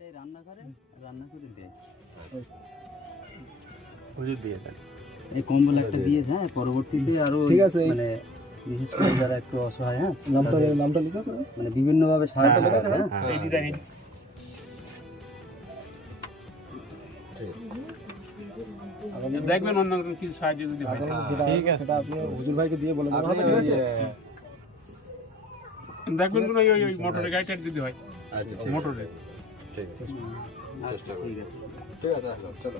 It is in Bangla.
এটাই রান্নাঘরে রান্না করে দেয় হুজুর দিয়ে দেন। এই কম্বল একটা দিয়ে হ্যাঁ পরবর্তীতে আরও ঠিক আছে, মানে বিশেষ করে যারা একটু অসহায় হ্যাঁ নামটা নামটা লিখে আছে মানে বিভিন্ন ভাবে সহায়তা করছে হ্যাঁ হ্যাঁ। দেখবেন অন্য কিছু সাহায্য যদি হয়। যেটা আছে। সেটা আপনি হুজুর ভাইকে দিয়ে বলে দেবেন। ঠিক আছে? দেখবেন কোনো ওই মোটরের গাড়িটা যদি হয় আচ্ছা। মোটরে। ঠিক আছে। আচ্ছা ঠিক আছে। ঠিক আছে চলো।